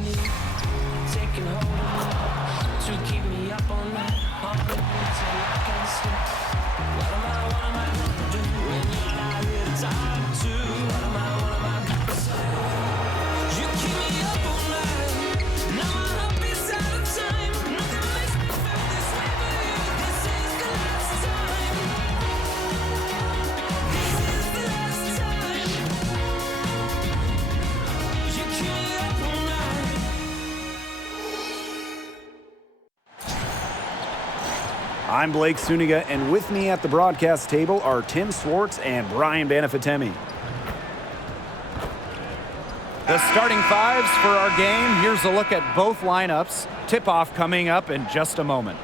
knees, taking hold of me to keep me up all night, humping me till I can't sleep. What am I gonna do when you're not here to talk to? What am I gonna say? You keep me up all night, now my heart beats out of time. Nothing makes me feel this way but you. This is the last time. This is the last time. You keep me up all night. I'm Blake Suniga, and with me at the broadcast table are Tim Swartz and Brian Banafitemi. The starting fives for our game. Here's a look at both lineups. Tip-off coming up in just a moment.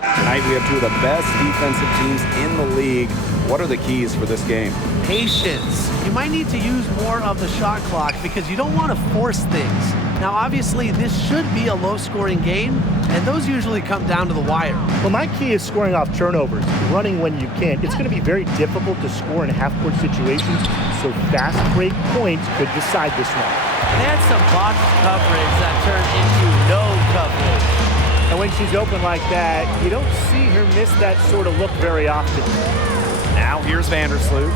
Tonight we have two of the best defensive teams in the league. What are the keys for this game? Patience. You might need to use more of the shot clock because you don't want to force things. Now, obviously, this should be a low-scoring game, and those usually come down to the wire. Well, my key is scoring off turnovers, running when you can. It's going to be very difficult to score in half-court situations, so fast break points could decide this one. They had some box coverage that turned into no coverage. And when she's open like that, you don't see her miss that sort of look very often. Now here's Vandersloot.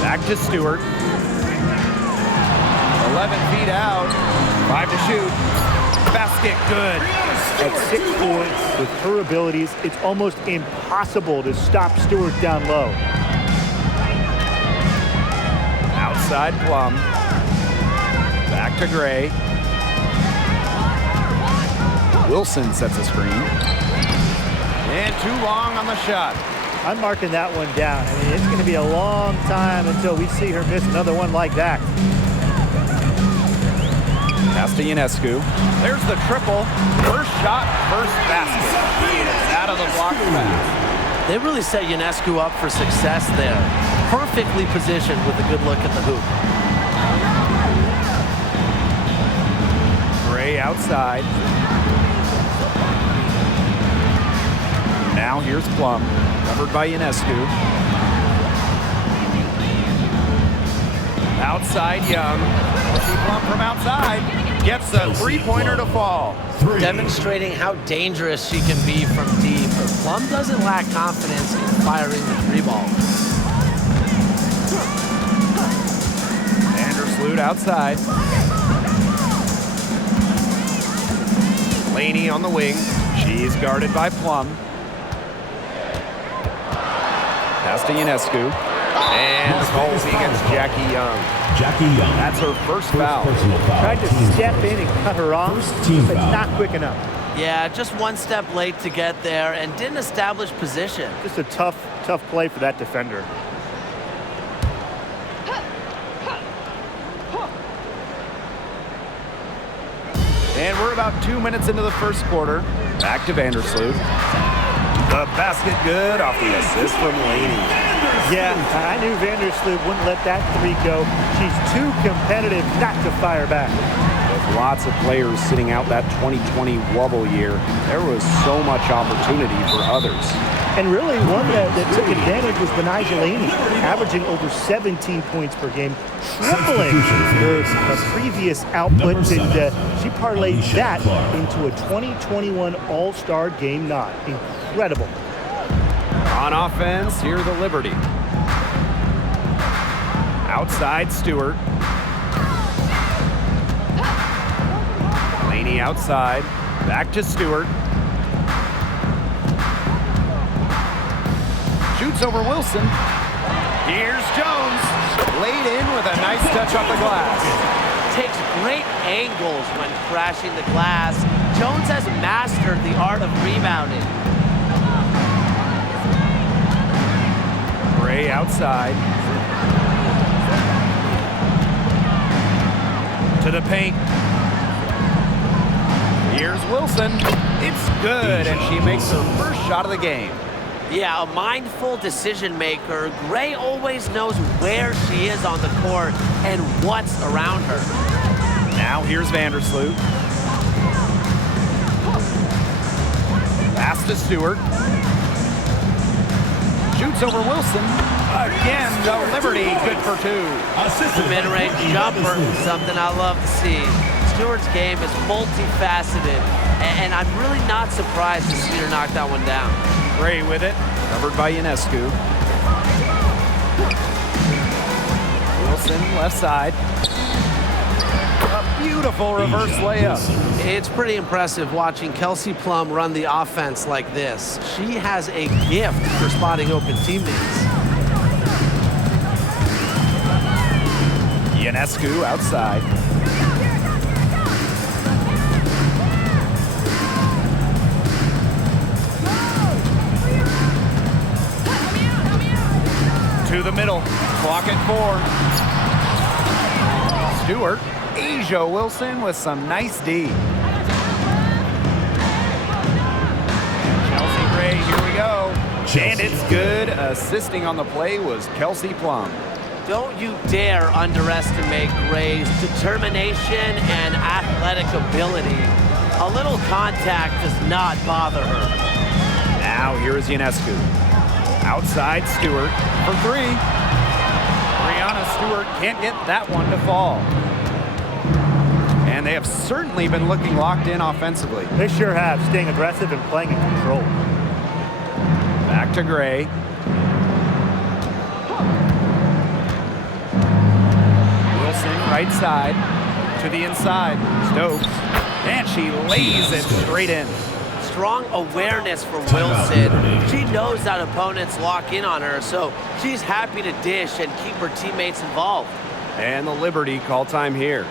Back to Stewart. 11 feet out. 5 to shoot. Basket good. At 6'4", with her abilities, it's almost impossible to stop Stewart down low. Outside Plum. Back to Gray. Wilson sets a screen. And too long on the shot. I'm marking that one down. I mean, it's going to be a long time until we see her miss another one like that. Pass to Ionescu. There's the triple. First shot, first basket. He is out of the block pass. They really set Ionescu up for success there. Perfectly positioned with a good look at the hoop. Gray outside. Now here's Plum, covered by Ionescu. Outside Young. See Plum from outside. Gets a three-pointer to fall. Demonstrating how dangerous she can be from deep. But Plum doesn't lack confidence in firing the three ball. Vandersloot outside. Laney on the wing. She's guarded by Plum. Pass to Ionescu. And falls against Jackie Young. That's her first foul. Tried to step in and cut her off, but not quick enough. Yeah, just one step late to get there and didn't establish position. Just a tough play for that defender. And we're about 2 minutes into the first quarter. Back to Vandersloot. The basket good off the assist from Laney. Yeah, I knew Vandersloot wouldn't let that three go. She's too competitive not to fire back. With lots of players sitting out that 2020 wobble year, there was so much opportunity for others. And really, one that took advantage was Benijah Laney, averaging over 17 points per game, tripling her previous output, and she parlayed that into a 2021 All-Star Game nod. Incredible. On offense, here the Liberty. Outside Stewart. Laney outside. Back to Stewart. Shoots over Wilson. Here's Jones. Laid in with a nice touch off the glass. Takes great angles when crashing the glass. Jones has mastered the art of rebounding. Gray outside. To the paint. Here's Wilson. It's good, and she makes her first shot of the game. Yeah, a mindful decision maker. Gray always knows where she is on the court and what's around her. Now here's Vandersloot. to Stewart. Shoots over Wilson. Again, the Liberty, good for two. Mid-range jumper, something I love to see. Stewart's game is multifaceted, and I'm really not surprised to see her knock that one down. Gray with it, covered by Ionescu. Wilson, left side. A beautiful reverse layup. It's pretty impressive watching Kelsey Plum run the offense like this. She has a gift for spotting open teammates. Ionescu outside. To the middle, clock at 4. Stewart, Asia Wilson with some nice D. Chelsea Gray, here we go. And it's good. Assisting on the play was Kelsey Plum. Don't you dare underestimate Gray's determination and athletic ability. A little contact does not bother her. Now here is Ionescu. Outside Stewart for 3. Brianna Stewart can't get that one to fall. And they have certainly been looking locked in offensively. They sure have, staying aggressive and playing in control. Back to Gray. Wilson right side to the inside. Stokes. And she lays it straight in. Strong awareness for Wilson. She knows that opponents lock in on her, so she's happy to dish and keep her teammates involved. And the Liberty call time here.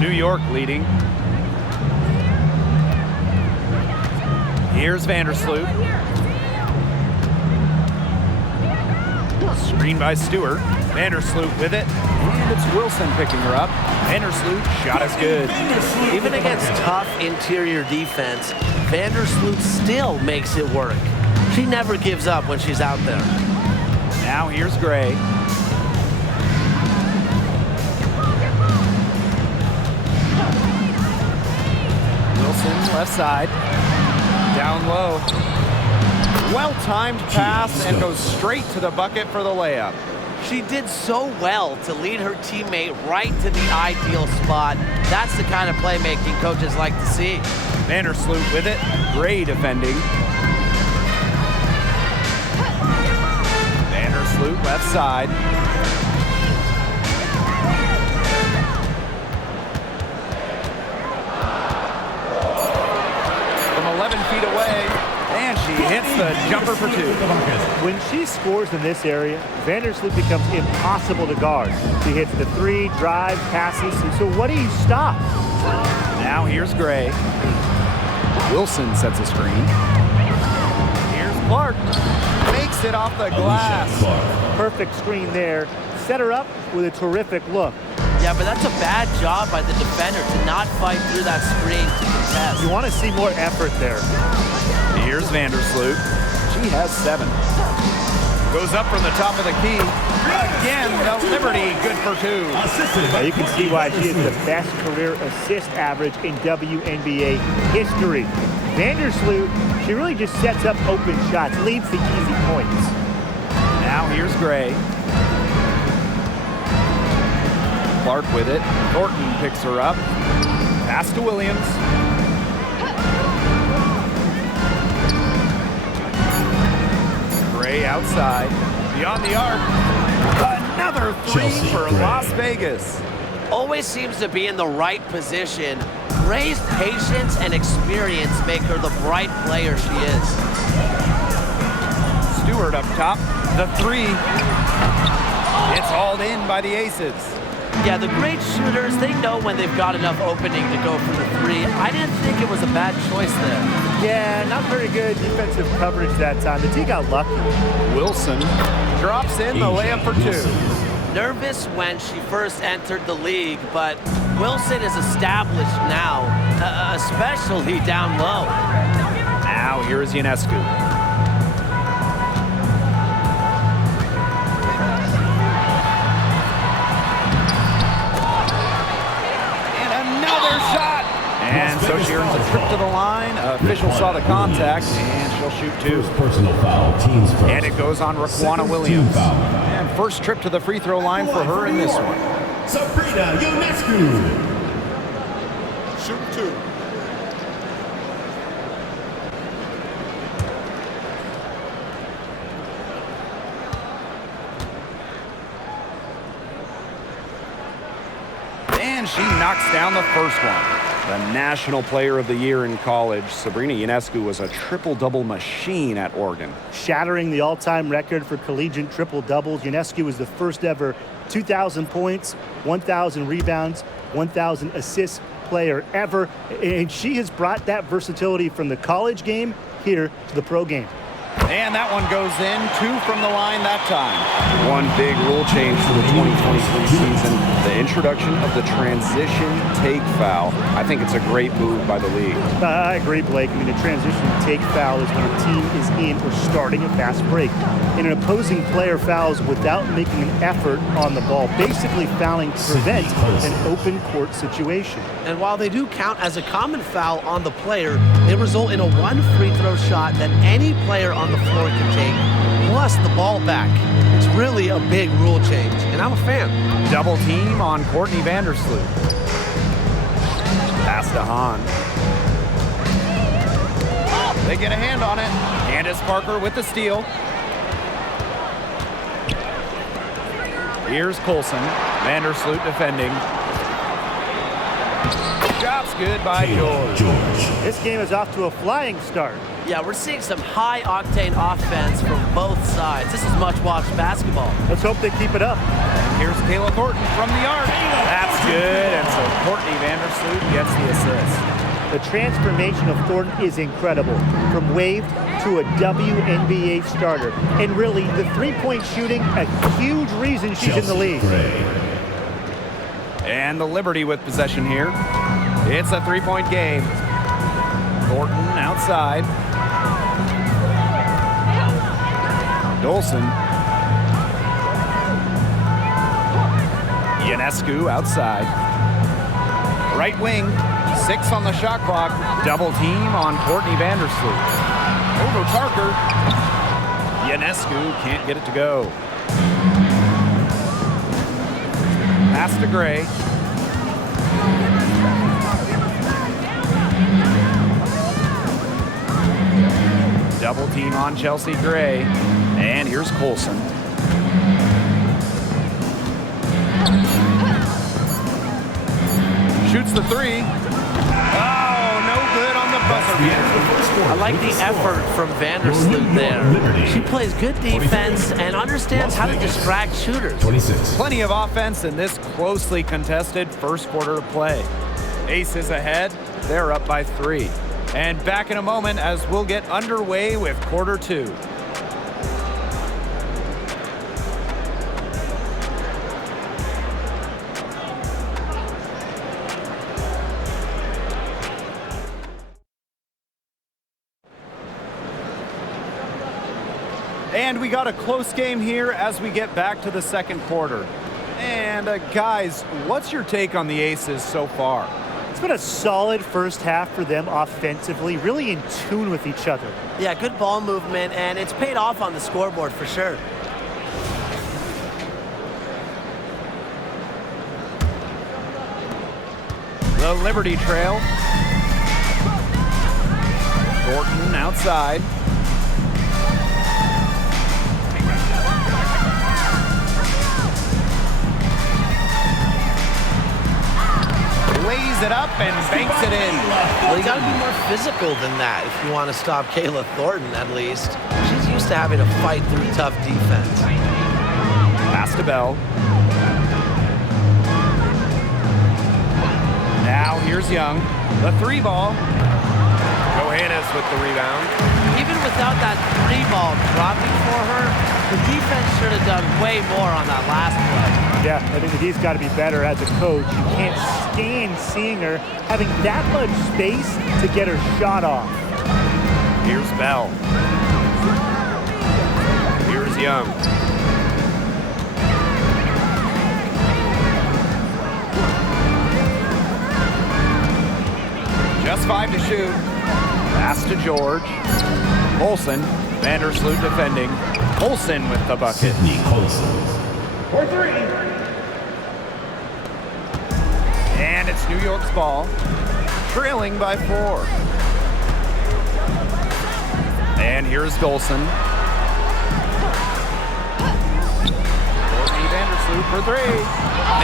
New York leading. Here's Vandersloot. Screen by Stewart. Vandersloot with it. And it's Wilson picking her up. Vandersloot, shot is good. Even against tough interior defense, Vandersloot still makes it work. She never gives up when she's out there. Now here's Gray. Wilson, left side. Down low. Well-timed pass and goes straight to the bucket for the layup. She did so well to lead her teammate right to the ideal spot. That's the kind of playmaking coaches like to see. Vandersloot with it. Gray defending. Vandersloot left side. From 11 feet away, and she hits the jumper for 2. When she scores in this area, Vandersloot becomes impossible to guard. She hits the 3, drive, passes, and so what do you stop? Now here's Gray. Wilson sets a screen. Here's Clark. Makes it off the glass. Perfect screen there. Set her up with a terrific look. Yeah, but that's a bad job by the defender to not fight through that screen to contest. You want to see more effort there. Here's Vandersloot. She He has 7. Goes up from the top of the key. Again, the Liberty, good for 2. Now you can see why she is the best career assist average in WNBA history. Vandersloot, she really just sets up open shots, leads the easy points. Now here's Gray. Clark with it. Thornton picks her up. Pass to Williams. Gray outside. Beyond the arc. Another 3 for Las Vegas. Always seems to be in the right position. Gray's patience and experience make her the bright player she is. Stewart up top. The 3. It's hauled in by the Aces. Yeah, the great shooters, they know when they've got enough opening to go for the 3. I didn't think it was a bad choice there. Yeah, not very good defensive coverage that time. The team got lucky. Wilson drops in the layup for 2. Nervous when she first entered the league, but Wilson is established now, especially down low. Now here is Ionescu. And so she earns a trip to the line. Official saw the contact, and she'll shoot 2. Personal foul, teams first. And it goes on Raquana Williams. And first trip to the free throw line for her in this one. Sabrina Ionescu. Shoot 2. And she knocks down the first one. The National Player of the Year in college, Sabrina Ionescu was a triple-double machine at Oregon. Shattering the all-time record for collegiate triple-doubles. Ionescu was the first ever 2,000 points, 1,000 rebounds, 1,000 assists player ever. And she has brought that versatility from the college game here to the pro game. And that one goes in. 2 from the line that time. One big rule change for the 2023 season, the introduction of the transition take foul. I think it's a great move by the league. I agree, Blake. I mean, a transition take foul is when a team is in or starting a fast break. And an opposing player fouls without making an effort on the ball, basically fouling to prevent an open court situation. And while they do count as a common foul on the player, they result in a 1 free throw shot that any player on the floor can take, plus the ball back. It's really a big rule change, and I'm a fan. Double team on Courtney Vandersloot. Pass to Hahn. They get a hand on it. Candace Parker with the steal. Here's Colson. Vandersloot defending. Shot's good by George. This game is off to a flying start. Yeah, we're seeing some high-octane offense from both sides. This is much-watched basketball. Let's hope they keep it up. And here's Kayla Thornton from the arc. That's good, and so Courtney Vandersloot gets the assist. The transformation of Thornton is incredible. From waived to a WNBA starter. And really, the three-point shooting, a huge reason she's in the league. And the Liberty with possession here. It's a 3-point game. Thornton outside. Dolson. Ionescu outside. Right wing. 6 on the shot clock. Double team on Courtney Vandersloot. Over Parker. Ionescu can't get it to go. Pass to Gray. Double team on Chelsea Gray. And here's Colson. Shoots the 3. Oh, no good on the buzzer beater. I like the effort from Vandersloot there. She plays good defense and understands how to distract shooters. 26. Plenty of offense in this closely contested first quarter of play. Aces ahead. They're up by 3. And back in a moment as we'll get underway with quarter 2. And we got a close game here as we get back to the second quarter. And guys, what's your take on the Aces so far? It's been a solid first half for them offensively, really in tune with each other. Yeah, good ball movement, and it's paid off on the scoreboard for sure. The Liberty Trail. Thornton outside. Lays it up and banks it in. Well, you got to be more physical than that if you want to stop Kayla Thornton, at least. She's used to having to fight through tough defense. Pass to Bell. Now here's Young. The 3-ball. Johannes with the rebound. Even without that 3-ball dropping for her, the defense should have done way more on that last play. Yeah, I think that he's got to be better as a coach. You can't stand seeing her having that much space to get her shot off. Here's Bell. Here's Young. Just 5 to shoot. Pass to George. Olsen. Vandersloot defending. Olsen with the bucket. Sydney Colson. For 3. And it's New York's ball. Trailing by 4. And here's Golson. Courtney Vandersloot for 3.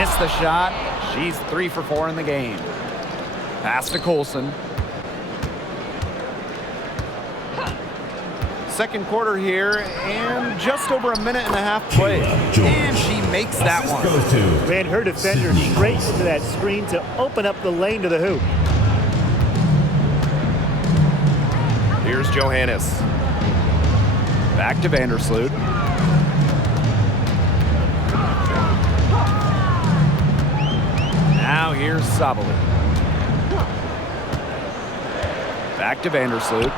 Missed the shot. She's 3 for 4 in the game. Pass to Colson. Second quarter here, and just over a minute and a half played. And she makes that one. Ran her defender straight into that screen to open up the lane to the hoop. Here's Johannes. Back to Vandersloot. Now here's Sabali. Back to Vandersloot.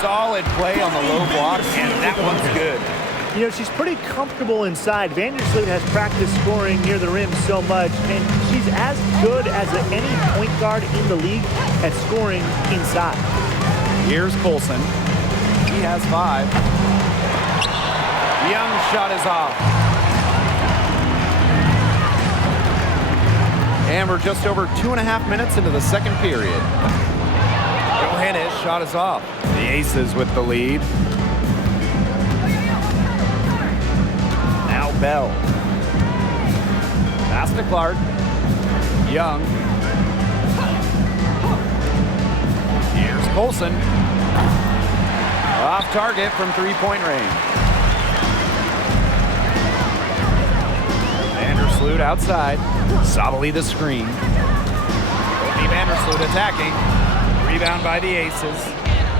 Solid play on the low block, and that one's good. You know, she's pretty comfortable inside. Vandersloot has practiced scoring near the rim so much, and she's as good as any point guard in the league at scoring inside. Here's Colson. He has 5. Young's shot is off. And we're just over 2.5 minutes into the second period. Johannes shot is off. The Aces with the lead. Now Bell. Pass to Clark. Young. Here's Colson. Off target from 3-point range. Vandersloot outside. Sabali the screen. Courtney Vandersloot attacking. Rebound by the Aces.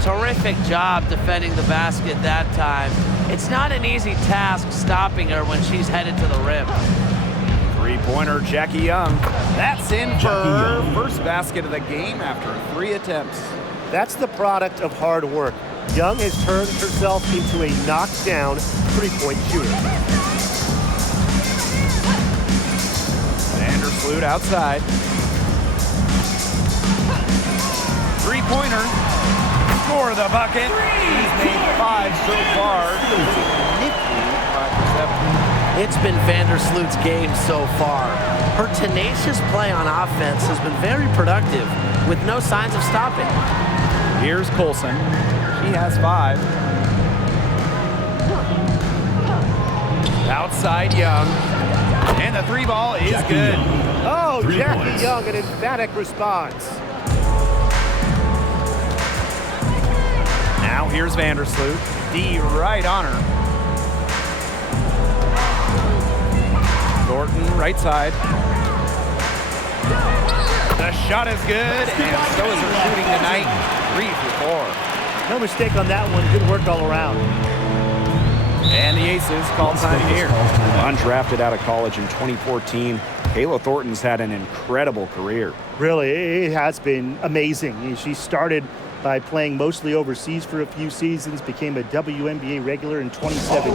Terrific job defending the basket that time. It's not an easy task stopping her when she's headed to the rim. 3-pointer, Jackie Young. That's in for her first basket of the game after 3 attempts. That's the product of hard work. Young has turned herself into a knockdown 3-point shooter. Vandersloot outside. 3-pointer. For the bucket. He's made 5 so far. 5 It's been Vandersloot's game so far. Her tenacious play on offense has been very productive, with no signs of stopping. Here's Colson. She has 5. Outside Young. And the 3-ball is good. Oh, Jackie Young, an emphatic response. Now here's Vandersloot. D right on her. Thornton right side. The shot is good, and so is her shooting tonight. 3 for 4. No mistake on that one. Good work all around. And the Aces call time here. Undrafted out of college in 2014. Kayla Thornton's had an incredible career. Really, it has been amazing. She started by playing mostly overseas for a few seasons, became a WNBA regular in 2017.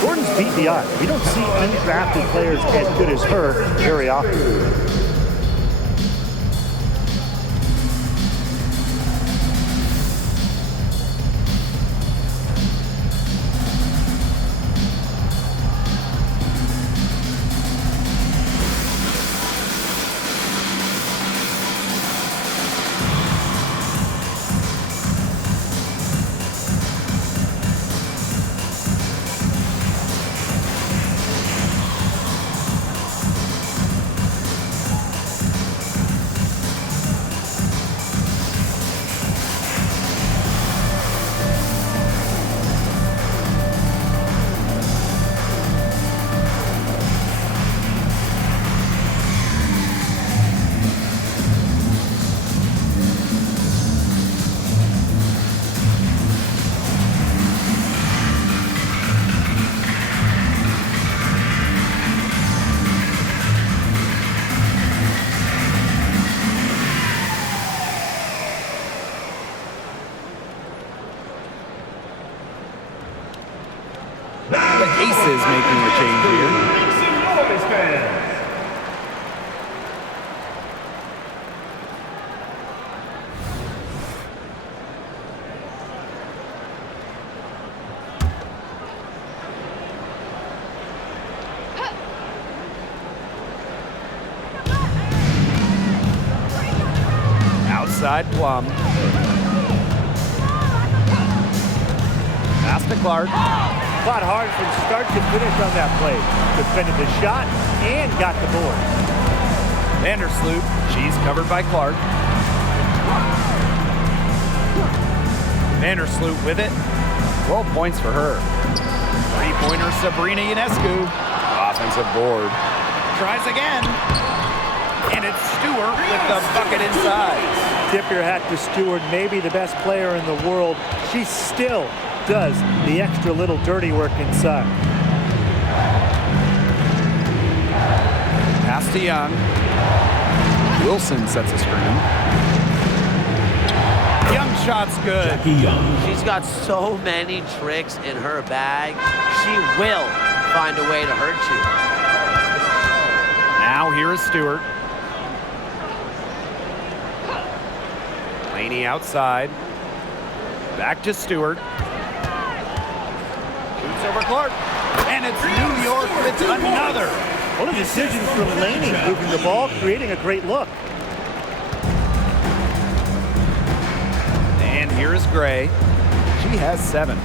Thornton's beat the odds. We don't see undrafted players as good as her very often. The Aces making a change here. Outside Plum. Pass to Clark. Fought hard from start to finish on that play. Defended the shot and got the board. Vandersloot. She's covered by Clark. Vandersloot with it. 12 points for her. Three-pointer Sabrina Ionescu. Offensive board. Tries again. And it's Stewart with the bucket inside. Tip your hat to Stewart, maybe the best player in the world. She still does the extra little dirty work inside. Pass to Young. Wilson sets a screen. Young shot's good. Jackie Young. She's got so many tricks in her bag. She will find a way to hurt you. Now here is Stewart. Laney outside. Back to Stewart. Shoots over Clark. And it's New York with another. What a decision from Laney, moving the ball, creating a great look. And here is Gray. She has 7.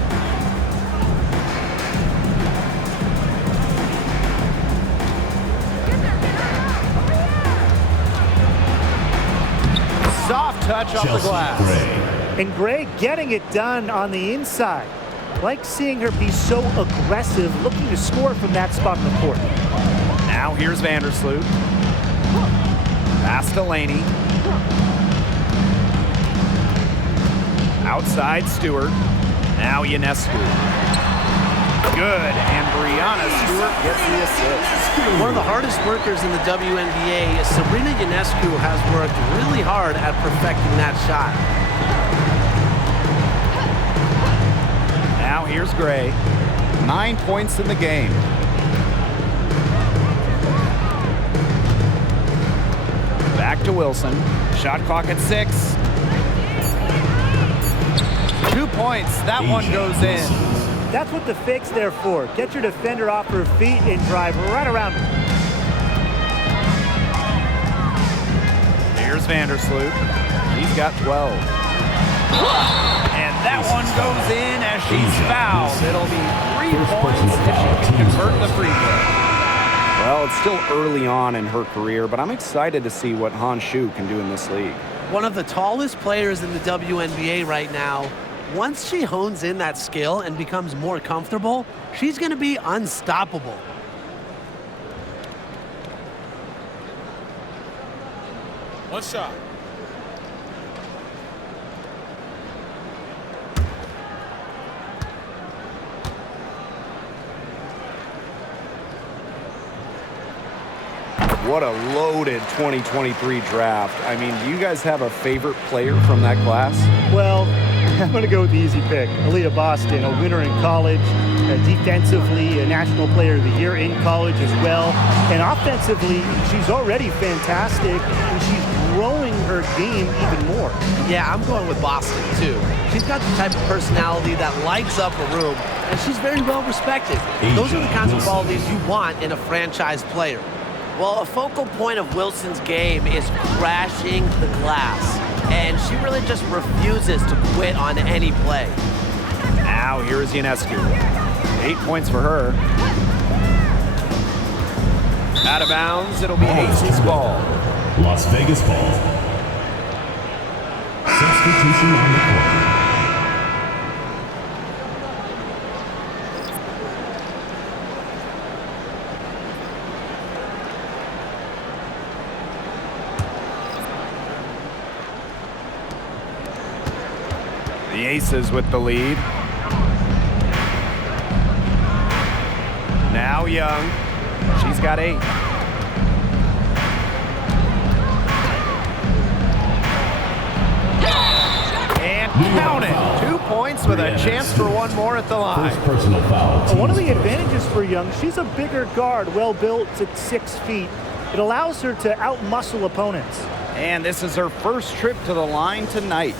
Soft touch off the Chelsea glass. Gray. And Gray getting it done on the inside. Like seeing her be so aggressive, looking to score from that spot in the court. Now here's Vandersloot. Pass to Laney. Outside Stewart. Now Ionescu. Good, and Brianna Stewart gets the assist. One of the hardest workers in the WNBA, Sabrina Ionescu, has worked really hard at perfecting that shot. Now here's Gray. 9 points in the game. Back to Wilson. Shot clock at 6. 2 points. That one goes in. That's what the fake's there for. Get your defender off her feet and drive right around her. Here's Vandersloot. She's got 12. And that one goes in as she's fouled. It'll be 3 points if she can convert the free throw. Well, it's still early on in her career, but I'm excited to see what Han Shu can do in this league. One of the tallest players in the WNBA right now. Once she hones in that skill and becomes more comfortable, she's going to be unstoppable. One shot. What a loaded 2023 draft. I mean, do you guys have a favorite player from that class? Well, I'm going to go with the easy pick. Aaliyah Boston, a winner in college, defensively, a National Player of the Year in college as well. And offensively, she's already fantastic, and she's growing her game even more. Yeah, I'm going with Boston, too. She's got the type of personality that lights up a room, and she's very well respected. Those are the kinds of qualities you want in a franchise player. Well, a focal point of Wilson's game is crashing the glass, and she really just refuses to quit on any play. Now here is Ionescu. 8 points for her. Out of bounds, it'll be Aces ball. Las Vegas ball. Substitution on the court. The Aces with the lead. Now Young. She's got 8. And count it. 2 points with a chance for one more at the line. First personal foul. One of the advantages for Young, she's a bigger guard, well built at 6 feet. It allows her to outmuscle opponents. And this is her first trip to the line tonight.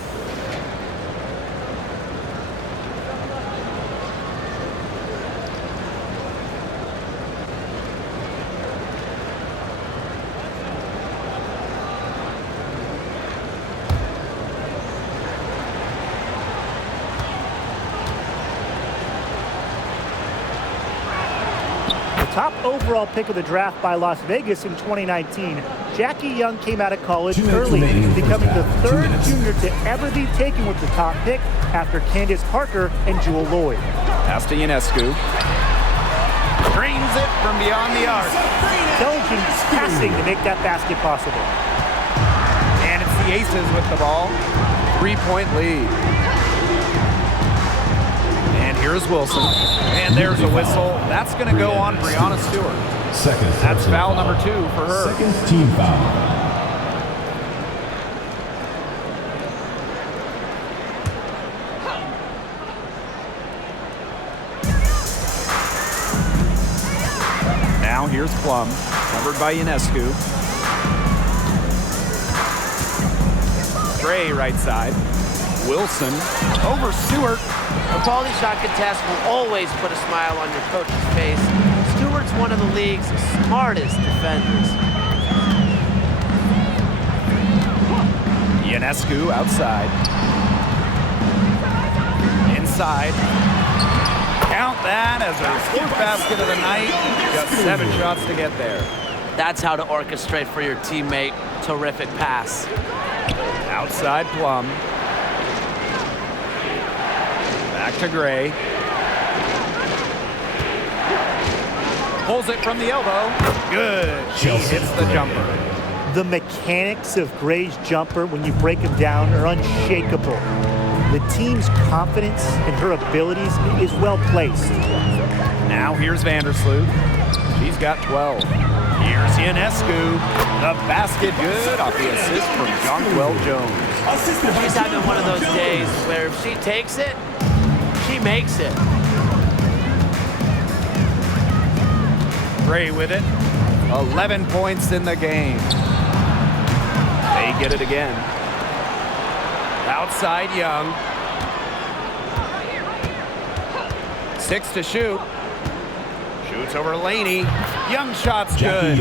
Top overall pick of the draft by Las Vegas in 2019, Jackie Young came out of college early, becoming the 3rd junior to ever be taken with the top pick after Candace Parker and Jewel Lloyd. Pass to Ionescu. Drains it from beyond the arc. Intelligent passing to make that basket possible. And it's the Aces with the ball. 3-point lead. And here's Wilson. And there's a whistle. That's going to go on Breonna Stewart. That's foul number 2 for her. Second team foul. Now here's Plum, covered by Ionescu. Stray right side. Wilson over Stewart. A quality shot contest will always put a smile on your coach's face. Stewart's one of the league's smartest defenders. Ionescu outside. Inside. Count that as her 4th basket of the night. Got 7 shots to get there. That's how to orchestrate for your teammate. Terrific pass. Outside Plum. Back to Gray. Pulls it from the elbow. Good. She hits the jumper. The mechanics of Gray's jumper, when you break them down, are unshakable. The team's confidence in her abilities is well placed. Now here's Vandersloot. She's got 12. Here's Ionescu. The basket good off the assist from Jonquel Jones. She's having one of those days where if she takes it, she makes it. Gray with it. 11 points in the game. They get it again. Outside Young. 6 to shoot. Shoots over Laney. Young shot's good.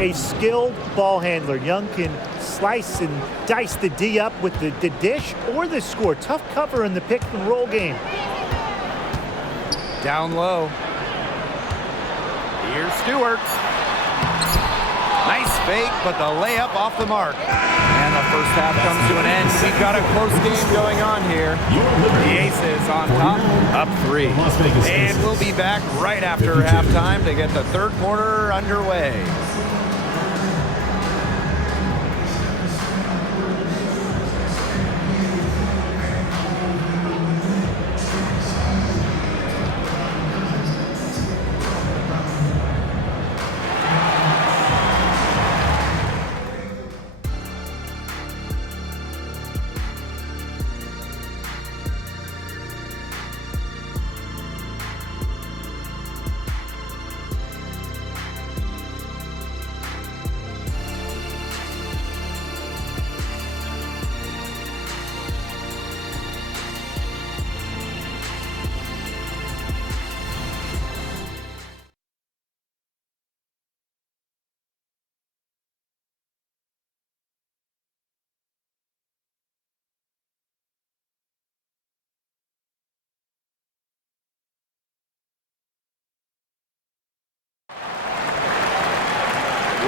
A skilled ball handler. Young can slice and dice the D up with the dish or the score. Tough cover in the pick and roll game. Down low. Here's Stewart. Nice fake, but the layup off the mark. And the first half comes to an end. We've got a close game going on here. The Aces on top, up 3. And we'll be back right after halftime to get the 3rd quarter underway.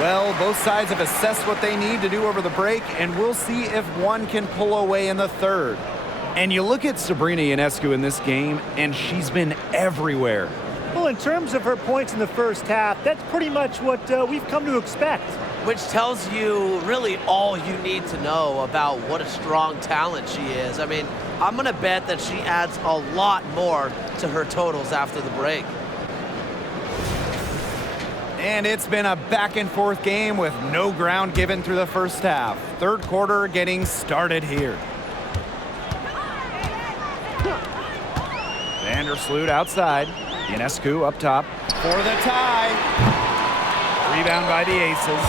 Well, both sides have assessed what they need to do over the break, and we'll see if one can pull away in the third. And you look at Sabrina Ionescu in this game, and she's been everywhere. Well, in terms of her points in the first half, that's pretty much what we've come to expect. Which tells you really all you need to know about what a strong talent she is. I mean, I'm going to bet that she adds a lot more to her totals after the break. And it's been a back-and-forth game with no ground given through the first half. Third quarter getting started here. Vandersloot outside. Ionescu up top for the tie. Rebound by the Aces.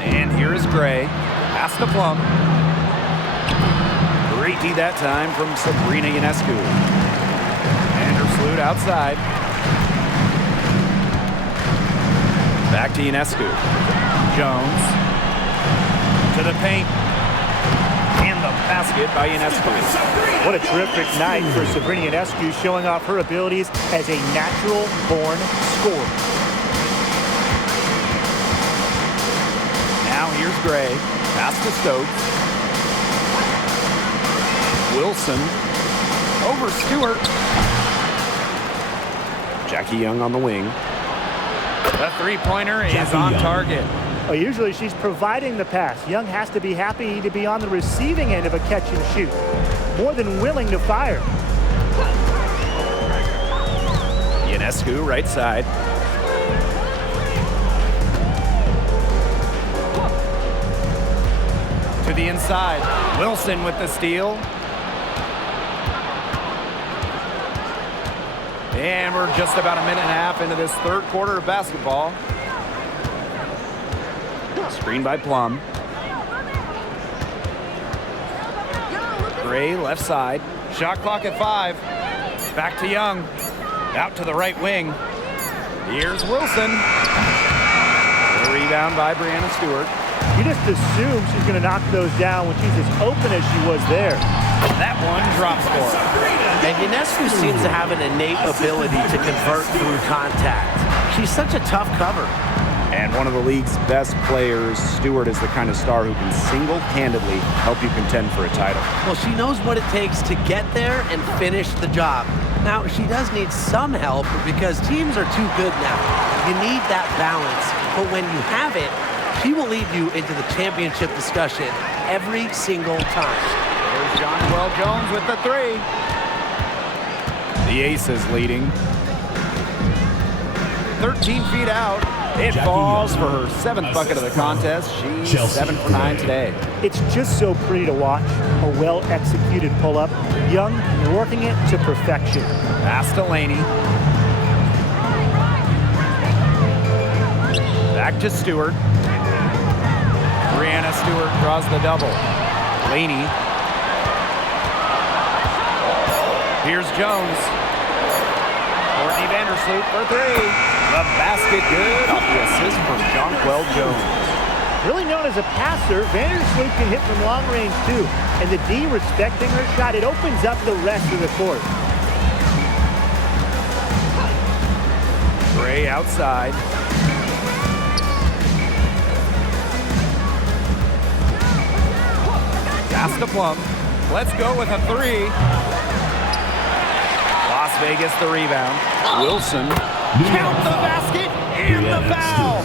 And here is Gray. Pass to Plum. Great D that time from Sabrina Ionescu. Vandersloot outside. Back to Ionescu. Jones. To the paint. And the basket by Ionescu. What a terrific night for Sabrina Ionescu, showing off her abilities as a natural-born scorer. Now here's Gray. Pass to Stokes. Wilson. Over Stewart. Jackie Young on the wing. The three-pointer is on target. Well, usually she's providing the pass. Young has to be happy to be on the receiving end of a catch and shoot. More than willing to fire. Ionescu, right side. To the inside. Wilson with the steal. And we're just about a minute and a half into this third quarter of basketball. Screen by Plum. Gray left side. Shot clock at 5. Back to Young. Out to the right wing. Here's Wilson. The rebound by Brianna Stewart. You just assume she's going to knock those down when she's as open as she was there. That one drops for her. And Ionescu seems to have an innate ability to convert through contact. She's such a tough cover. And one of the league's best players, Stewart is the kind of star who can single-handedly help you contend for a title. Well, she knows what it takes to get there and finish the job. Now, she does need some help because teams are too good now. You need that balance, but when you have it, she will lead you into the championship discussion every single time. There's Jonquel Jones with the three. The Aces leading. 13 feet out. It falls for her 7th bucket of the contest. She's 7 for 9 today. It's just so pretty to watch. A well-executed pull-up. Young working it to perfection. Pass to Laney. Back to Stewart. Brianna Stewart draws the double. Laney. Here's Jones. Courtney Vandersloot for 3. The basket good off the assist from Jonquel Jones. Really known as a passer, Vandersloot can hit from long range too. And the D respecting her shot, it opens up the rest of the court. Gray outside. Pass to Plum. Let's go with a 3. Las Vegas the rebound. Wilson. Count the basket and the foul.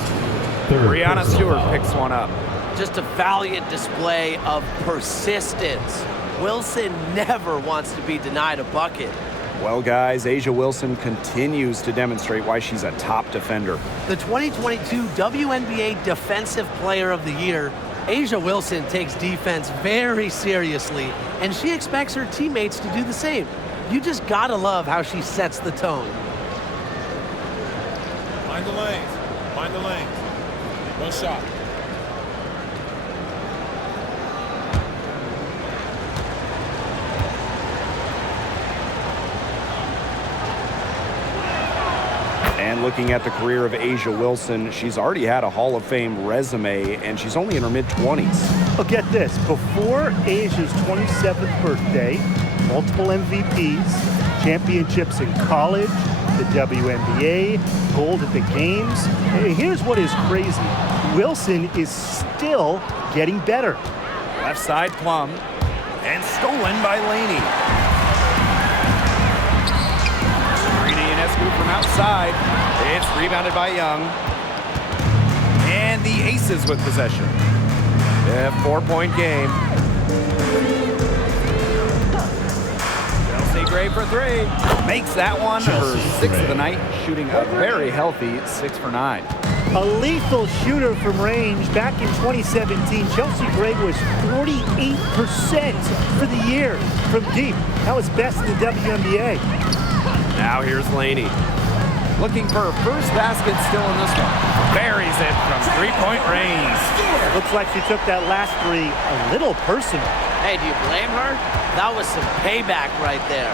Brianna Stewart picks one up. Just a valiant display of persistence. Wilson never wants to be denied a bucket. Well, guys, A'ja Wilson continues to demonstrate why she's a top defender. The 2022 WNBA Defensive Player of the Year, A'ja Wilson takes defense very seriously, and she expects her teammates to do the same. You just gotta love how she sets the tone. Mind the lanes. Mind the lanes. One shot. And looking at the career of A'ja Wilson, she's already had a Hall of Fame resume, and she's only in her mid-20s. Well, get this. Before Asia's 27th birthday, multiple MVPs, championships in college, the WNBA, gold at the games. Here's what is crazy. Wilson is still getting better. Left side Plum. And stolen by Laney. Sabrina Ionescu from outside. It's rebounded by Young. And the Aces with possession. A 4-point game. Chelsea Gray for 3. Makes that one her 6th of the night, shooting a very healthy 6 for 9. A lethal shooter from range. Back in 2017, Chelsea Gray was 48% for the year from deep. That was best in the WNBA. Now here's Laney. Looking for her first basket still in this one. Buries it from 3-point range. Looks like she took that last 3 a little personal. Hey, do you blame her? That was some payback right there.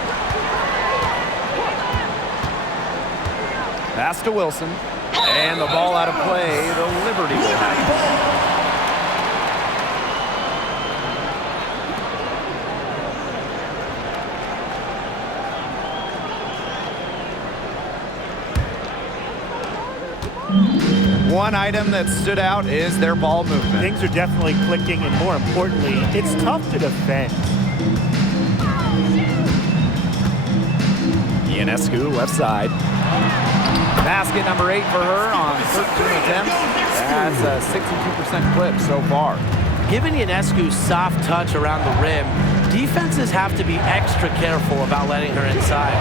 Pass to Wilson. And the ball out of play. The Liberty will have it. One item that stood out is their ball movement. Things are definitely clicking, and more importantly, it's tough to defend. Ionescu, left side. Basket number 8 for her on 13 attempts. That's a 62% clip so far. Given Ionescu's soft touch around the rim, defenses have to be extra careful about letting her inside.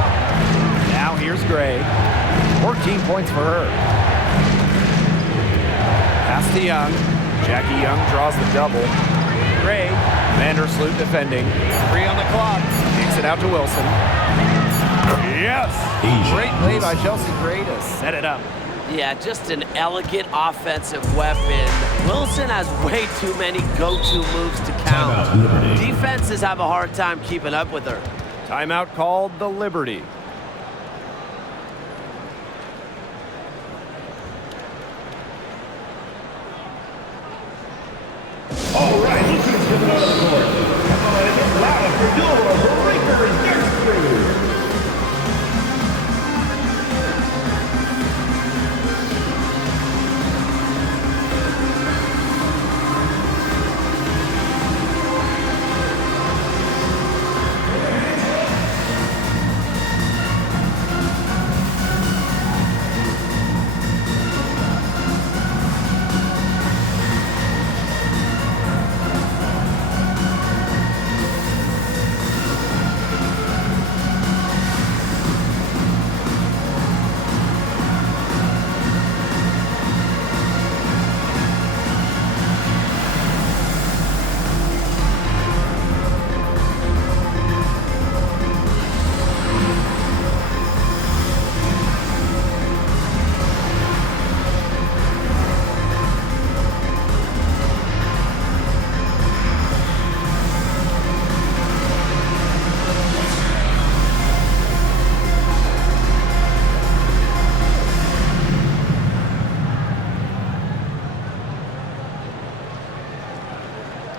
Now here's Gray. 14 points for her. Pass to Young. Jackie Young draws the double. Gray. Vandersloot defending. 3 on the clock. Kicks it out to Wilson. Yes! Great play by Chelsea Gray to set it up. Yeah, just an elegant offensive weapon. Wilson has way too many go-to moves to count. Defenses have a hard time keeping up with her. Timeout called the Liberty. All right, look who's coming on the court. Come on, and get louder for your Breakers Dance Crew.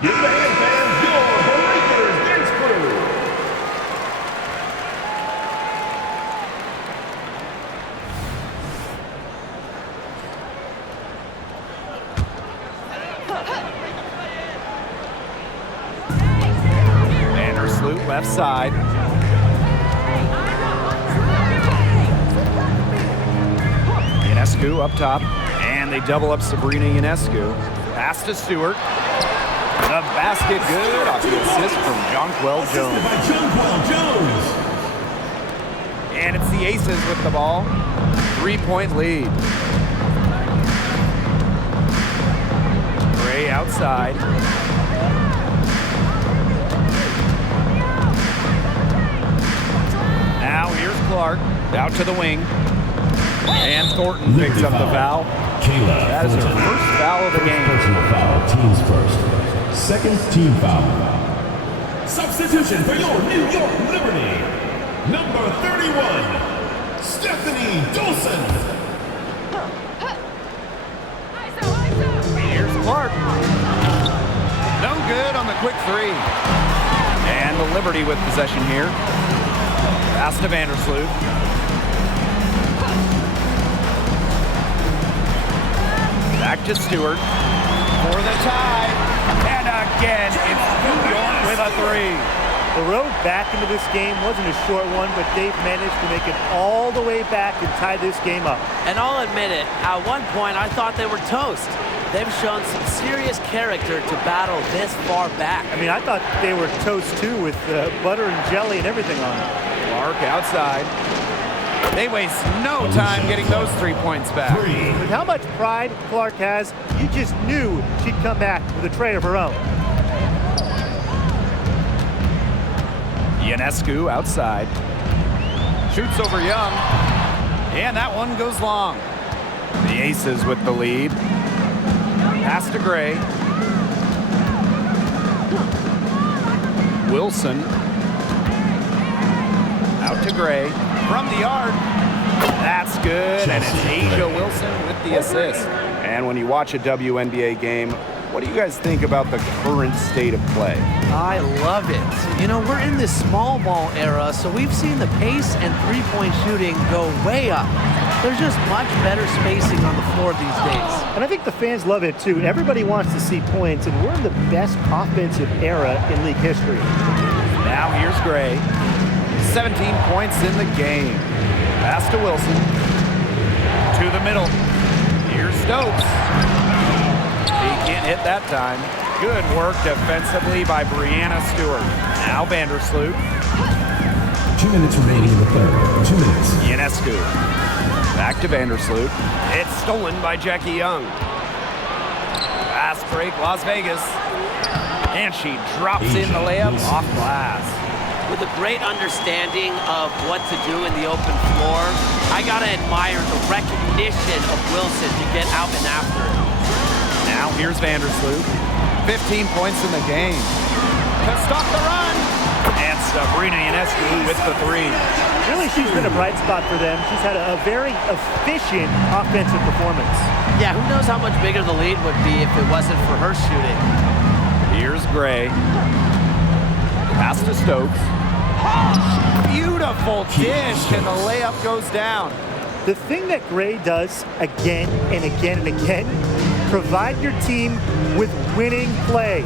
Give the hand fans your Breakers Dance Crew. Vandersloot, left side. Ionescu up top. And they double up Sabrina Ionescu. Pass to Stewart. The basket good off the assist from Jonquel Jones. By Jonquel Jones. And it's the Aces with the ball. 3-point lead. Gray outside. Now here's Clark. Out to the wing. And Thornton picks up the foul. Kayla That is her Thornton. first foul of the game. Personal foul, teams first. Second team foul. Substitution for your New York Liberty. Number 31, Stephanie Dolson. Here's Clark. No good on the quick 3. And the Liberty with possession here. Pass to Vandersloot. Back to Stewart for the tie. And again, it's New York with a three. The road back into this game wasn't a short one, but they've managed to make it all the way back and tie this game up. And I'll admit it, at one point I thought they were toast. They've shown some serious character to battle this far back. I mean, I thought they were toast too with butter and jelly and everything on it. Clark outside. They waste no time getting those 3 points back. With how much pride Clark has, you just knew she'd come back with a tray of her own. Ionescu outside. Shoots over Young. And that one goes long. The Aces with the lead. Pass to Gray. Wilson. Out to Gray. From the arc. That's good. And it's Asia Wilson with the assist. And when you watch a WNBA game, what do you guys think about the current state of play? I love it. You know, we're in this small ball era, so we've seen the pace and three-point shooting go way up. There's just much better spacing on the floor these days. And I think the fans love it too. Everybody wants to see points, and we're in the best offensive era in league history. Now here's Gray. 17 points in the game. Pass to Wilson. To the middle. Here's Stokes. He can't hit that time. Good work defensively by Brianna Stewart. Now Vandersloot. 2 minutes remaining in the third. 2 minutes. Ionescu. Back to Vandersloot. It's stolen by Jackie Young. Fast break, Las Vegas. And she drops in the layup off glass. With a great understanding of what to do in the open floor, I gotta admire the recognition of Wilson to get out and after it. Now here's Vandersloot. 15 points in the game. To stop the run. And Sabrina Ionescu with the three. Really, she's been a bright spot for them. She's had a very efficient offensive performance. Yeah, who knows how much bigger the lead would be if it wasn't for her shooting. Here's Gray. Pass to Stokes. Beautiful dish, and the layup goes down. The thing that Gray does again and again and again, provide your team with winning plays.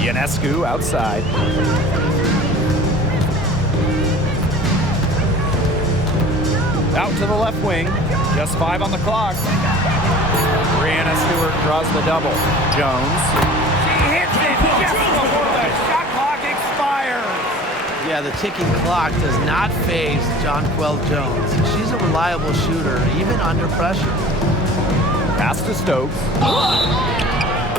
Ionescu outside. Out to the left wing. Just 5 on the clock. Brianna Stewart draws the double. Jones. She hits it just before the shot clock expires. Yeah, the ticking clock does not faze Jonquel Jones. She's a reliable shooter, even under pressure. Pass to Stokes.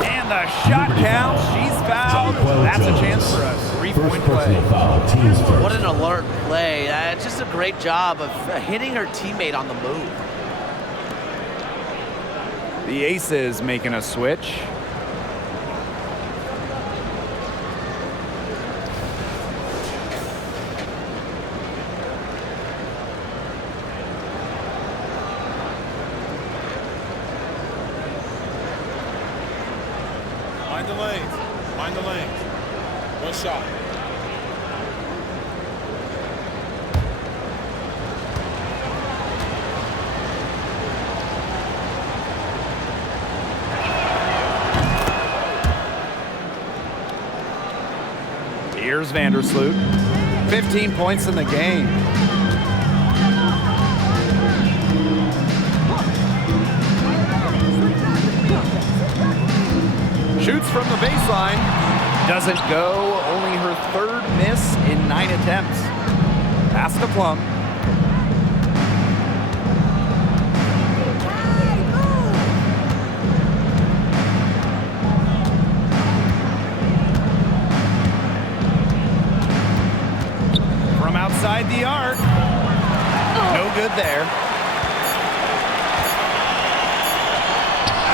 And the shot count. She's fouled. That's a chance for a 3-point play. What an alert play. Just a great job of hitting her teammate on the move. The Aces making a switch. Mind the lanes. Mind the lanes. One shot. Here's Vandersloot. 15 points in the game. Shoots from the baseline. Doesn't go. Only her third miss in 9 attempts. Pass to Plum. From outside the arc. No good there.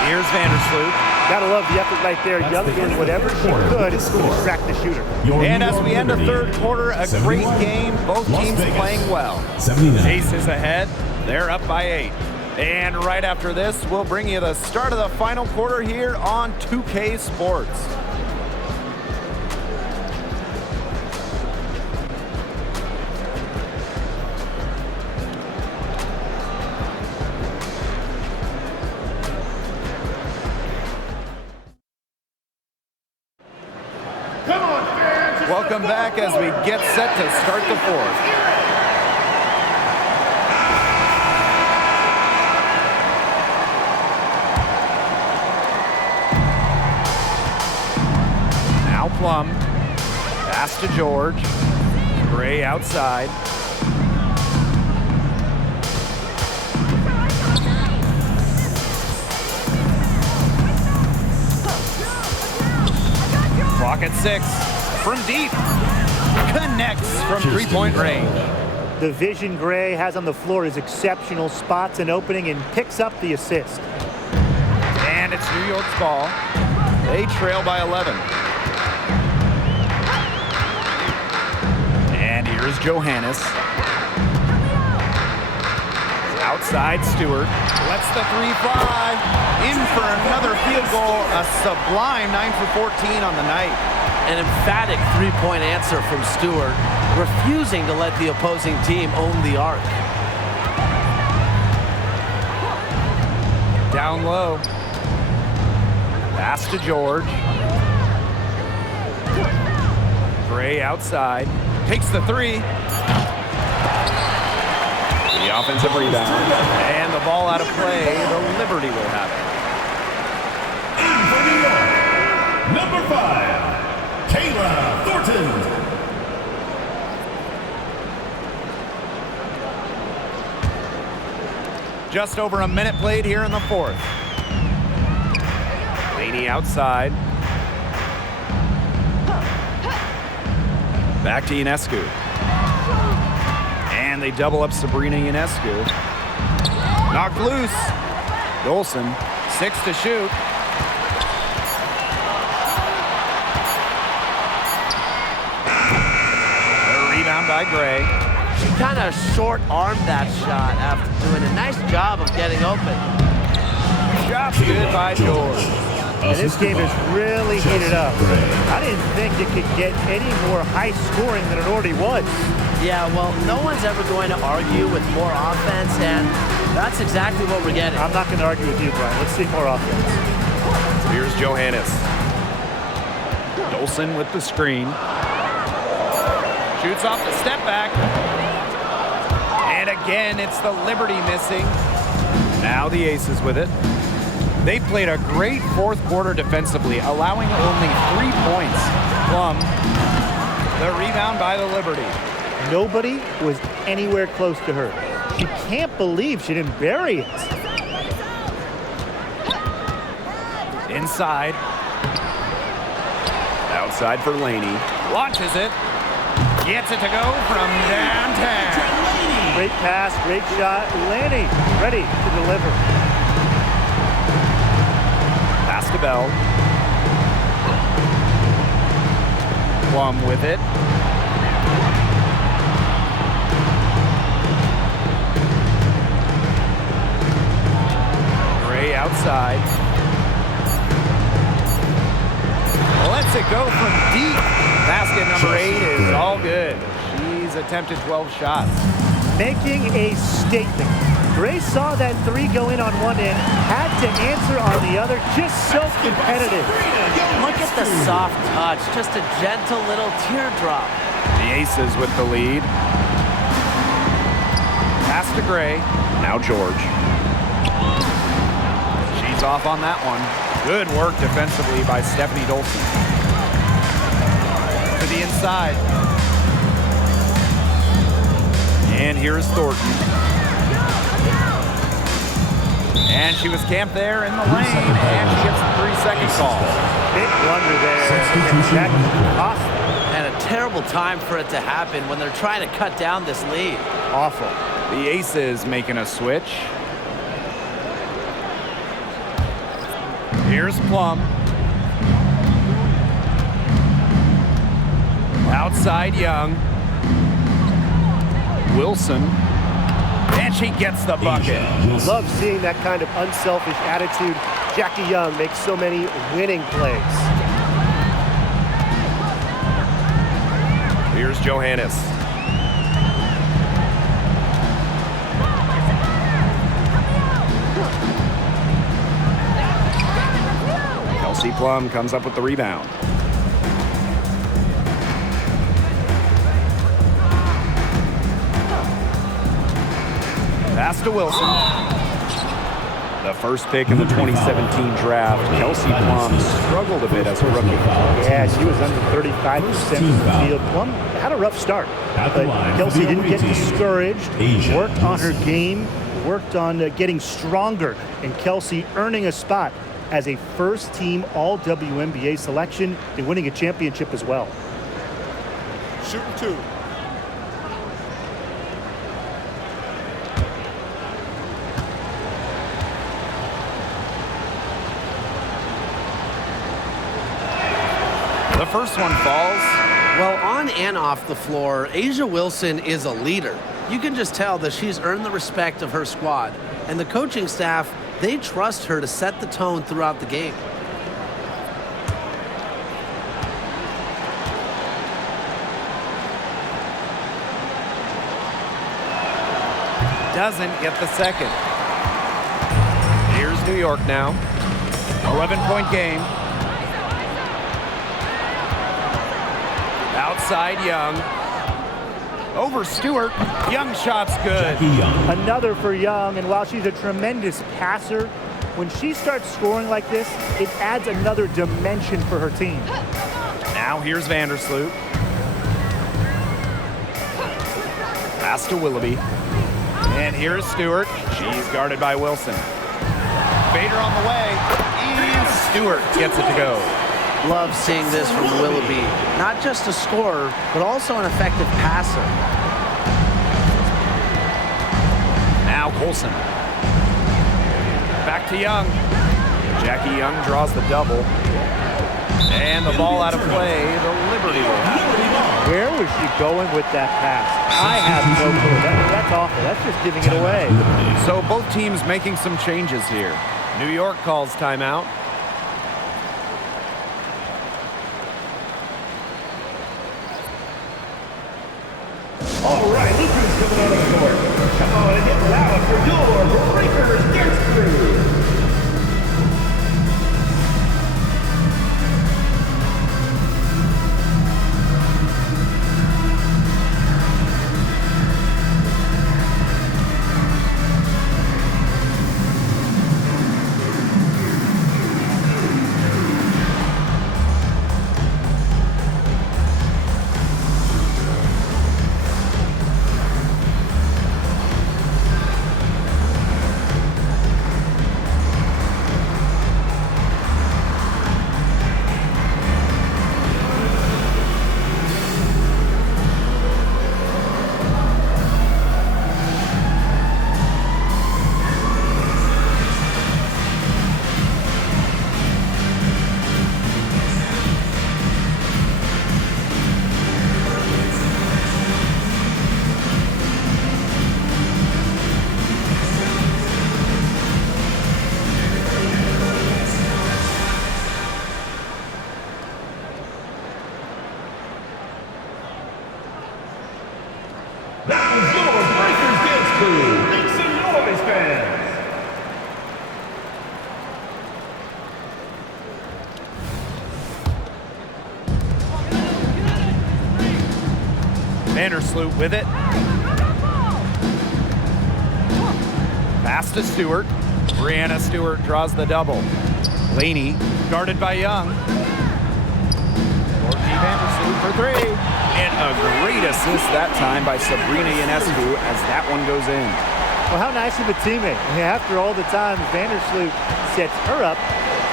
Here's Vandersloot. Gotta love the effort right there. Young doing whatever she could to distract the shooter. And as we end the third quarter, a great game. Both teams playing well. Aces ahead. They're up by 8. And right after this, we'll bring you the start of the final quarter here on 2K Sports. Come on, fans. Welcome back as we get set to start the fourth. Now Plum. Pass to George. Gray outside. Clock at 6. From deep. Connects from three-point range. The vision Gray has on the floor is exceptional. Spots an opening and picks up the assist. And it's New York's ball. They trail by 11. And here's Johannes. Outside Stewart. Lets the three fly. In for another field goal. A sublime 9 for 14 on the night. An emphatic three-point answer from Stewart, refusing to let the opposing team own the arc. Down low. Pass to George. Gray outside. Takes the three. The offensive rebound. And the ball out of play. The Liberty will have In for New York, number 5, Kayla Thornton. it. Just over a minute played here in the fourth. Laney outside. Back to Ionescu. And they double up Sabrina Ionescu. Knocked loose. Dolson, 6 to shoot. A rebound by Gray. She kind of short-armed that shot after doing a nice job of getting open. Shot's good by George. And this game is really heated up. I didn't think it could get any more high scoring than it already was. Yeah, well, no one's ever going to argue with more offense, and that's exactly what we're getting. I'm not going to argue with you, Brian. Let's see more offense. Here's Johannes. Dolson with the screen. Shoots off the step back. And again, it's the Liberty missing. Now the Aces with it. They played a great fourth quarter defensively, allowing only 3 points. Plum, the rebound by the Liberty. Nobody was anywhere close to her. She can't believe she didn't bury it. Inside. Outside for Laney. Launches it. Gets it to go from downtown. Great pass, great shot. Laney ready to deliver. Pass to Bell. Plum with it. Gray outside. Lets it go from deep. Basket number 8 is all good. She's attempted 12 shots. Making a statement. Gray saw that three go in on one end, had to answer on the other, just so competitive. Look at the soft touch, just a gentle little teardrop. The Aces with the lead. Pass to Gray. Now George. She's off on that one. Good work defensively by Stephanie Dolson. To the inside. And here's Thornton. And she was camped there in the lane, and she gets the 3-second call. Big blunder there. That cost them. And a terrible time for it to happen when they're trying to cut down this lead. Awful. The Aces making a switch. Here's Plum. Outside Young. Wilson. And she gets the bucket. Love seeing that kind of unselfish attitude. Jackie Young makes so many winning plays. Here's Johannes. Kelsey Plum comes up with the rebound. Pass to Wilson. The first pick in the 2017 draft, Kelsey Plum struggled a bit as a rookie. Yeah, she was under 35% from the field. Plum had a rough start, but Kelsey didn't get discouraged, worked on her game, worked on getting stronger, and Kelsey earning a spot as a first-team All-WNBA selection and winning a championship as well. Shooting 2. The first one falls. Well, on and off the floor, A'ja Wilson is a leader. You can just tell that she's earned the respect of her squad. And the coaching staff, they trust her to set the tone throughout the game. Doesn't get the second. Here's New York now. 11-point game. Outside Young. Over Stewart. Young shot's good. Another for Young, and while she's a tremendous passer, when she starts scoring like this, it adds another dimension for her team. Now here's Vandersloot. Pass to Willoughby. And here's Stewart. She's guarded by Wilson. Vader on the way. And Stewart gets it to go. Love seeing this from Willoughby. Not just a scorer, but also an effective passer. Now Colson. Back to Young. Jackie Young draws the double. And the ball out of play. The Liberty will have it. Where was she going with that pass? I have no clue. That's awful. That's just giving it away. So both teams making some changes here. New York calls timeout. All right, look who's coming out of the court. Come on and get loud for your Breakers Dance Crew. Now your Breakers Dance Crew. Make some noise, fans. Vandersloot with it. Pass to Stewart. Brianna Stewart draws the double. Laney guarded by Young. Courtney Vandersloot for three. And a great assist that time by Sabrina Ionescu as that one goes in. Well, how nice of a teammate. After all the time, Vandersloot sets her up,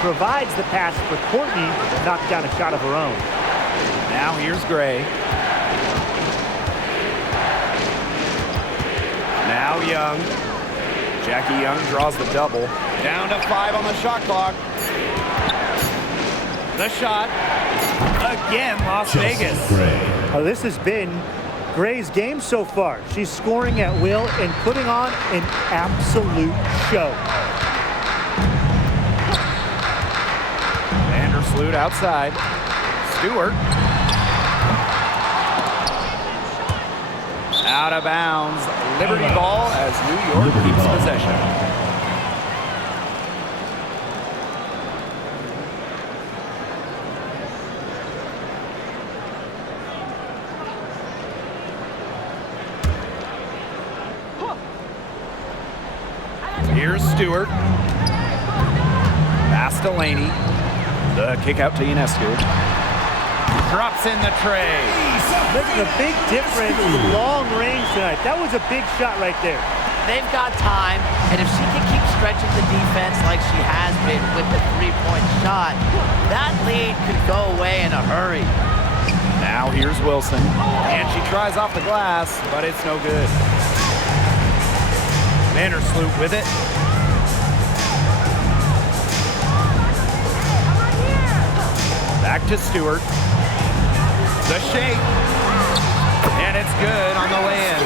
provides the pass for Courtney to knock down a shot of her own. Now here's Gray. Now Young. Jackie Young draws the double. Down to 5 on the shot clock. The shot. Again, Las Vegas. Well, this has been Gray's game so far. She's scoring at will and putting on an absolute show. Vandersloot outside. Stewart. Out of bounds. Liberty ball as New York keeps possession. Here's Stewart. Pass to Laney. The kick out to Ionescu. Drops in the tray. Making a big difference in long range tonight. That was a big shot right there. They've got time, and if she can keep stretching the defense like she has been with the three-point shot, that lead could go away in a hurry. Now here's Wilson, and she tries off the glass, but it's no good. Vandersloot with it. Back to Stewart. The shake. And it's good on the way-in.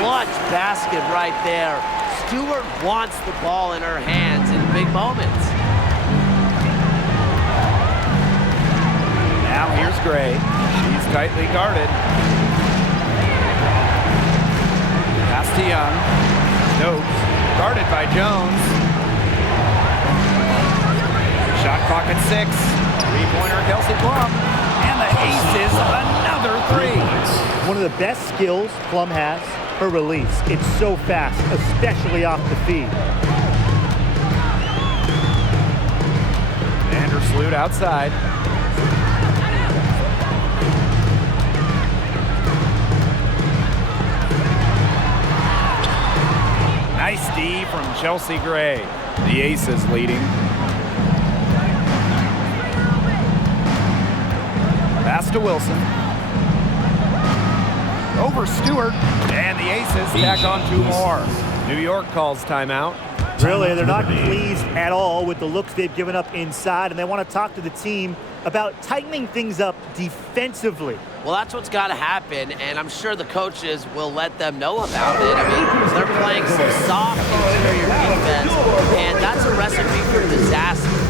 Clutch basket right there. Stewart wants the ball in her hands in big moments. Now here's Gray. She's tightly guarded. Pass to Young. Stokes, guarded by Jones. Shot clock at 6. Three-pointer Kelsey Plum. And the ace is another 3. One of the best skills Plum has, her release. It's so fast, especially off the feed. Vandersloot outside. Nice D from Chelsea Gray. The Aces leading. Pass to Wilson. Over Stewart. And the Aces tack on 2 more. New York calls timeout. Really, they're not pleased at all with the looks they've given up inside, and they want to talk to the team about tightening things up defensively. Well, that's what's got to happen, and I'm sure the coaches will let them know about it. I mean, they're playing some soft interior defense, and that's a recipe for disaster.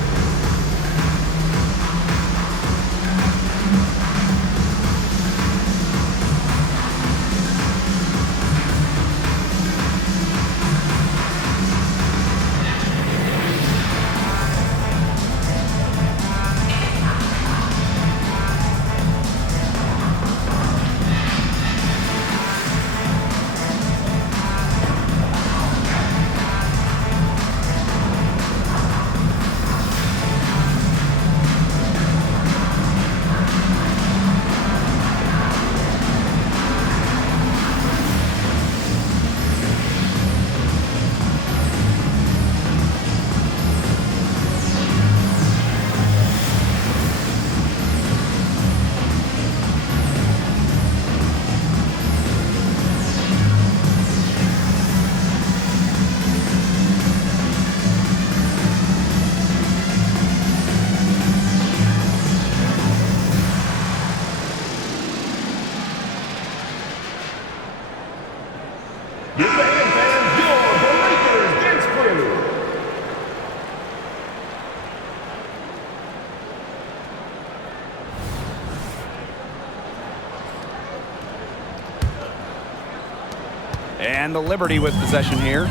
And the Liberty with possession here.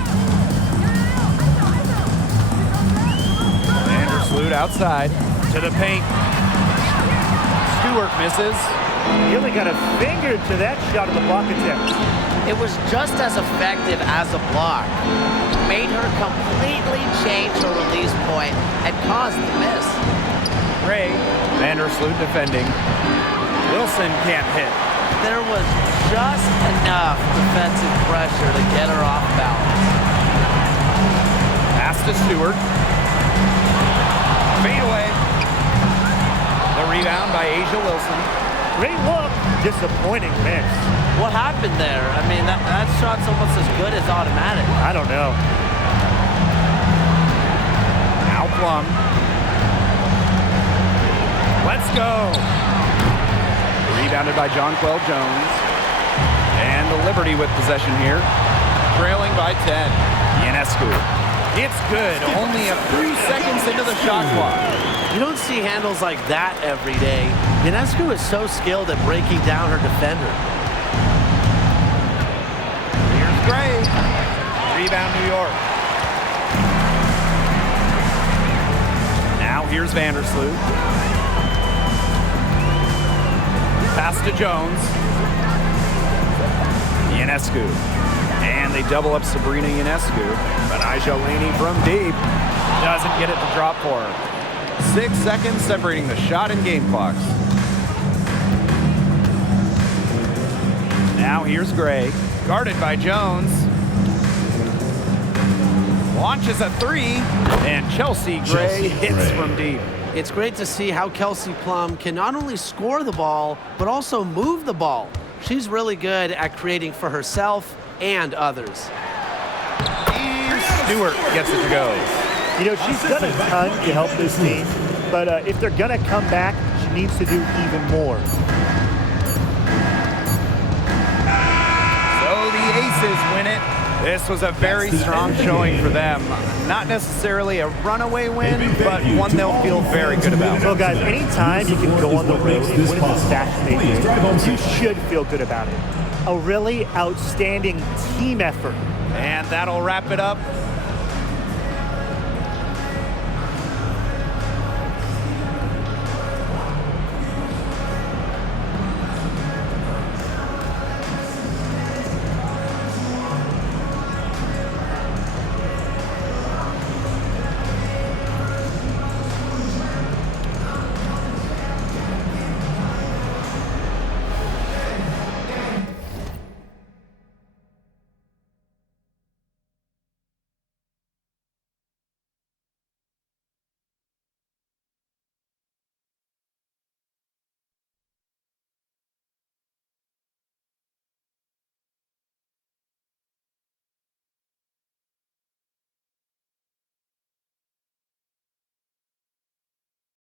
Vandersloot outside to the paint. Stewart misses. He only got a finger to that shot of the block attempt. It was just as effective as a block. Made her completely change her release point and caused the miss. Gray. Vandersloot defending. Wilson can't hit. There was just enough defensive pressure to get her off balance. Pass to Stewart. Fade away. The rebound by Asia Wilson. Great look, disappointing miss. What happened there? I mean, that shot's almost as good as automatic. I don't know. Now Plum. Let's go. Rebounded by Jonquel Jones. And the Liberty with possession here. Trailing by 10. Ionescu. It's good. Only a few seconds into the shot clock. You don't see handles like that every day. Ionescu is so skilled at breaking down her defender. Here's Gray. Rebound New York. Now here's Vandersloot. Pass to Jones. Ionescu. And they double up Sabrina Ionescu. But Laney from deep doesn't get it to drop for her. 6 seconds separating the shot and game clocks. Now here's Gray, guarded by Jones. Launches a 3, and Chelsea Gray hits from deep. It's great to see how Kelsey Plum can not only score the ball, but also move the ball. She's really good at creating for herself and others. And Stewart gets it to go. You know, she's done a ton to help this team, but if they're going to come back, she needs to do even more. So the Aces win it. This was a very strong showing for them. Not necessarily a runaway win, but one they'll feel very good about. Well, guys, anytime you can go on the road and win this fast-paced game, you should feel good about it. A really outstanding team effort. And that'll wrap it up